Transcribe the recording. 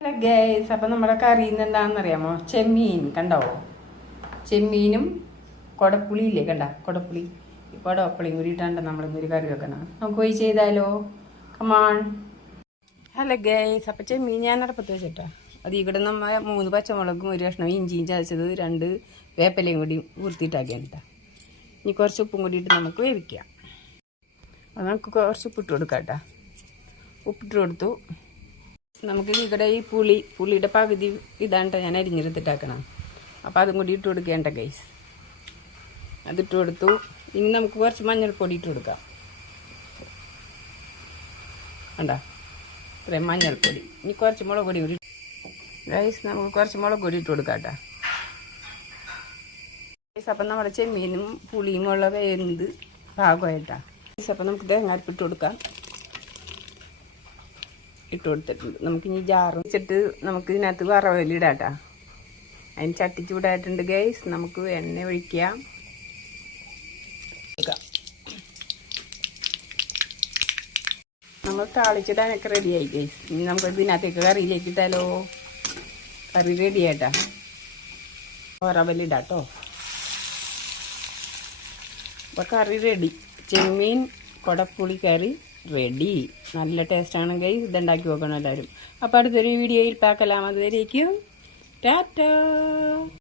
Hello guys, അപ്പം നമ്മുടെ കറി ഇന്ന് എന്താണെന്നറിയാമോ? ചെമ്മീൻ കണ്ടോ? ചെമ്മീനും കൊടപ്പുളിയില്ലേ, കണ്ട കൊടപ്പുളി, ഈ കൊടപ്പുളിയും കൂടിയിട്ടാണ് നമ്മളിന്നൊരു കറി വെക്കണം. നമുക്ക് പോയി ചെയ്താലോ? കമാൺ. ഹലോ ഗൈസ്, അപ്പം ചെമ്മീൻ ഞാൻ അടുപ്പത്ത് വെച്ചിട്ടാ. അത് ഇവിടെ നമ്മൾ 3 പച്ചമുളകും 1 കഷ്ണം ഇഞ്ചിയും ചതച്ചത് 2 വേപ്പിലയും കൂടി വൃത്തിയിട്ടാക്കിയാണ്. ഇനി കുറച്ച് ഉപ്പും കൂടിയിട്ട് നമുക്ക് വേവിക്കാം. അത് നമുക്ക് കുറച്ച് ഉപ്പിട്ട് കൊടുക്കാം കേട്ടോ. ഉപ്പിട്ട് കൊടുത്തു. നമുക്ക് ഇവിടെ ഈ പുളിയുടെ പകുതി ഇതാണ്ട ഞാൻ അരിഞ്ഞെടുത്തിട്ടാക്കണം. അപ്പോൾ അതും കൂടി ഇട്ട് കൊടുക്കേണ്ട ഗൈസ്. അതിട്ട് കൊടുത്തു. ഇനി നമുക്ക് കുറച്ച് മഞ്ഞൾപ്പൊടി ഇട്ട് കൊടുക്കാം. കണ്ടോ? ഇത്രയും മഞ്ഞൾപ്പൊടി. ഇനി കുറച്ച് മുളക് പൊടി കൂടി ഗൈസ്, നമുക്ക് കുറച്ച് മുളക് പൊടി ഇട്ട് കൊടുക്കാം കേട്ടോ ഗൈസ്. അപ്പം നമ്മുടെ ചെമ്മീനും പുളിയും മുളക് എന്ത് പാകമായിട്ടാണ് ഗൈസ്. അപ്പം നമുക്ക് തേങ്ങാരപ്പിട്ട് കൊടുക്കാം. ഇട്ട് കൊടുത്തിട്ടുണ്ട്. നമുക്കിനി ജാറ് വെച്ചിട്ട് നമുക്ക് ഇതിനകത്ത് വറവലിടാട്ടാ. അതിന് ചട്ടി ചൂടായിട്ടുണ്ട് ഗൈസ്. നമുക്ക് എണ്ണ ഒഴിക്കാം. നമ്മൾ താളിച്ചിടാനൊക്കെ റെഡിയായി ഗൈസ്. ഇനി നമുക്ക് ഇതിനകത്തേക്ക് കറിയിലേക്ക് ഇട്ടാലോ? കറി റെഡി ആയിട്ടാ. വറവലിടാട്ടോ. അപ്പോൾ കറി റെഡി. ചെമ്മീൻ കൊടപ്പുളി കറി റെഡി. നല്ല ടേസ്റ്റാണ് ഗൈസ്. ഇതുണ്ടാക്കി നോക്കണം എല്ലാവരും. അപ്പോൾ അടുത്തൊരു വീഡിയോയിൽ പാക്കലാം. അതുവരേക്കും ടാറ്റാ.